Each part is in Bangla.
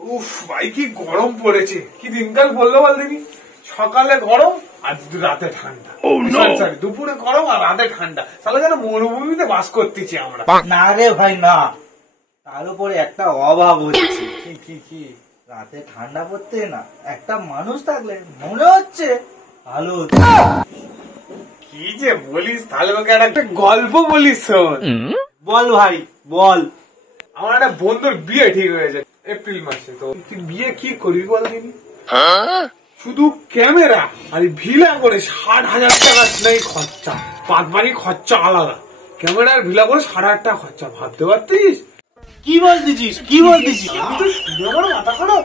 উফ ভাই কি গরম পড়েছে, কি দিনকাল বললো বল দিনি। সকালে গরম আর রাতে ঠান্ডা, সরি দুপুরে গরম আর রাতে ঠান্ডা। তাহলে যেন মরুভূমিতে বাস করতেছি আমরা। না রে ভাই না, তার উপরে একটা অভাব হচ্ছে। কি রাতে ঠান্ডা পড়তে না, একটা মানুষ থাকলে মনে হচ্ছে ভালো হচ্ছে। কি যে বলিস, তাহলে তোকে একটা গল্প বলিস শোন। বল ভাই বল। আমার একটা বন্ধুর বিয়ে ঠিক হয়েছে এপ্রিল মাসে। তো তুই বিয়ে কি করবি বল দিনি? শুধু ক্যামেরা আর ভিলা করে 60,000 টাকা নেই খরচা, বাদবাকি খরচা আলাদা। ক্যামেরা আর ভিলা করে 60,000 টাকা খরচা, ভাবতে পারতিস? কি বলতেছিস আমি তো শুনে আমার মাথা খারাপ।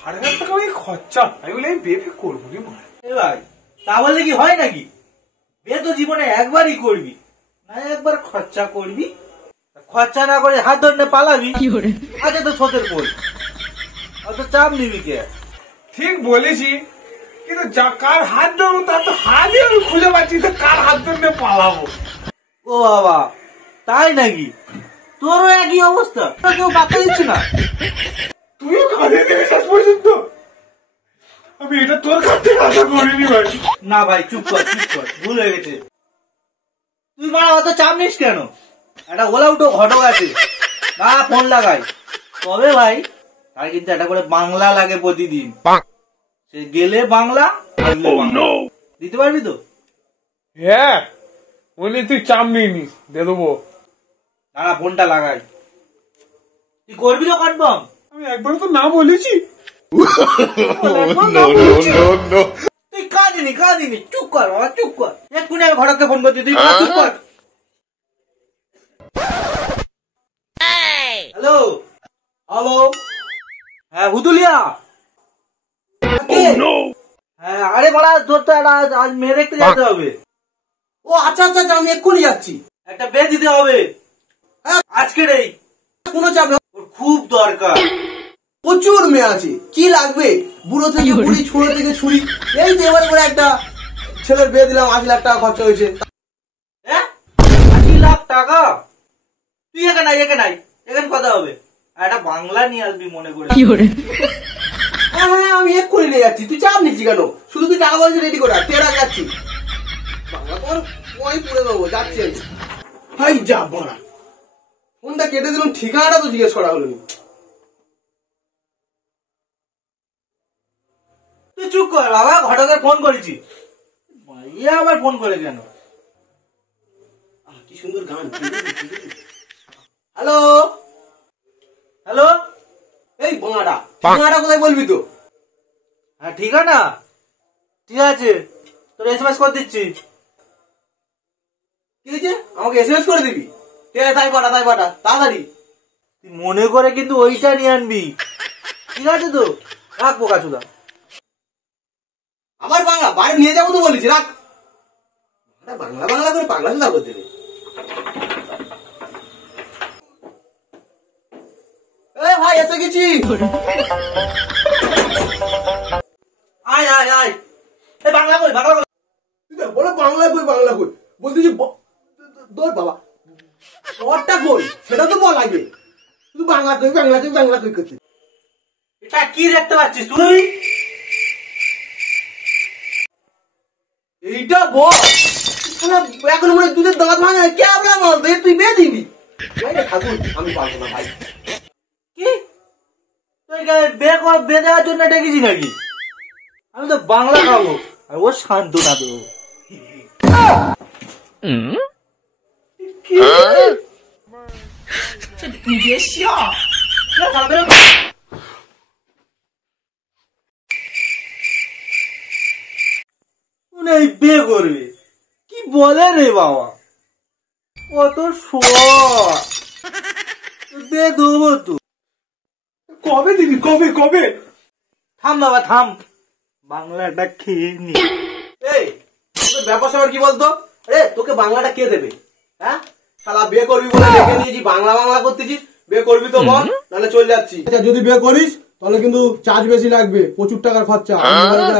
60,000 টাকা ওই খরচা। আমি বলি আমি বিয়ে করবো রে ভাই, তা বললে কি হয় নাকি? বিয়ে তো জীবনে একবারই করবি, না একবার খরচা করবি। খরচা না করে হাত ধরে পালাবি। আচ্ছা তো ছোটের বল, অত চাপ নিবি কে? ঠিক বলেছি, কিন্তু যা কার হাত ধরবো তার তো হাতই আমি খুঁজে পাচ্ছি, তো কার হাত ধরে পালাবো। ও বাবা, তাই নাকি? তোরও একই অবস্থা, কেউ বাতা দিচ্ছে না। তুইও কাঁদে দিবি শেষ পর্যন্ত? আমি এটা তোর কাছ থেকে আশা করিনি ভাই। না ভাই চুপ কর, ভুল হয়ে গেছে। তুই মা অত চাপ নিস কেন? একটা ওলা উঠো ঘটক আছে, না ফোন লাগাই। তবে ভাই তার কিন্তু একটা করে বাংলা লাগে প্রতিদিন। সে গেলে বাংলা, দিতে পারবি তো? হ্যাঁ, ওই তুই চাপ নিয়ে নিস, দিয়ে দেবো। না ফোনটা লাগাই। তুই করবি তো কনফার্ম? আমি একবার তো না বলেছি। তুই কাঁদিনি, চুপ কর বাবা, চুপ কর। এক্ষুনি আমি ঘটককে ফোন করছি, তুই চুপ কর। হ্যালো হ্যাঁ হুদুলিয়া। হ্যাঁ আরে বড়া, তোর তো আজ মেয়ে দেখতে যেতে হবে। ও আচ্ছা, আমি এক্ষুনি যাচ্ছি। একটা বিয়ে দিতে হবে আজকের এই। কোনো চাপ নেই, খুব দরকার। প্রচুর মেয়ে আছে। কি লাগবে? বুড়ো থেকে বুড়ি, ছুড়ো থেকে ছুরি। এই তো এবার করে একটা ছেলের বিয়ে দিলাম, 80 লাখ টাকা খরচা হয়েছে। 80 লাখ টাকা? তুই এখানে কথা হবে। একটা বাংলা নিয়ে আসবি মনে করে। হ্যাঁ আমি এক্ষুনি নিয়ে যাচ্ছি, তুই চাপ নিচ্ছি কেন? শুধু তুই টাকা পয়সা রেডি করে তেরা যাচ্ছি। বাংলা তোমার পয় পুড়ে দেবো, যাচ্ছি আমি। হাই যা বড়া, ফোনটা কেটে দিলাম, ঠিকানাটা তো জিজ্ঞেস করা হলো। তুই চুপ কর বাবা, ঘটকের ফোন করেছি। ইয়ে আবার ফোন করে কেন? কি সুন্দর গান। হ্যালো, এই বাংলাটা কোথায় বলবি তো? হ্যাঁ ঠিকানা ঠিক আছে, তোর SMS করে দিচ্ছি। কি হয়েছে? আমাকে SMS করে দিবি? ঠিক আছে, তাই পাঠা তাড়াতাড়ি। তুই মনে করে কিন্তু ওইটা নিয়ে আনবি, ঠিক আছে তো? রাখ বোকাচোদা। আবার বাংলা বাইরে নিয়ে যাবো তো বলেছি, রাখ। বাংলা করে পাগলা চোদা করে দেবে। ভাই এসে গেছি। আয় এই বাংলা কই বলে বাংলা কই বলতেছি। তোর বাবা ওরটা কই সেটা তো বল আগে। শুধু বাংলা কই করতে। এটা কি দেখতে পাচ্ছিস তুই? এইটা বল। এখন মনে দুধের দাঁত ভাঙা কে আমরা বলতো তুই বিয়ে দিবি? ঠাকুর আমি পারবো না ভাই। কি তুই বিয়ে দেওয়ার জন্য ডেকেছি নাকি? আমি তো বাংলা খাবো আর ও সান্ত্বনা দেবো। বিয়ে করবে কি বলে রে বাবা, কত বিয়ে দেবো তো। কবে দিবি? কবে? থাম বাবা থাম, বাংলাটা খেয়ে নি। এই তোর ব্যাপার স্যাপার কি বলতো? তোকে বাংলাটা কে দেবে? হ্যাঁ শালা বিয়ে করবি বলে ডেকে নিয়েছি, বাংলা করতেছিস। বিয়ে করবি তো বল, নাহলে চলে যাচ্ছি। যদি বিয়ে করিস তাহলে কিন্তু চার্জ বেশি লাগবে, প্রচুর টাকার খরচা।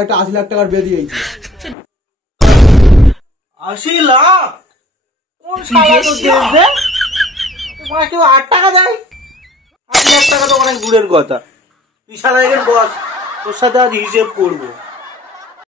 একটা 80 লাখ টাকার বিয়ে দিয়েছি। 80 লাখ? কোন শালা তো দেবে? কেউ 8 টাকা দেয়? 8 লাখ টাকা তো অনেক দূরের কথা। তুই শালা এখানে বস, তোর সাথে আজ হিসেব করবো।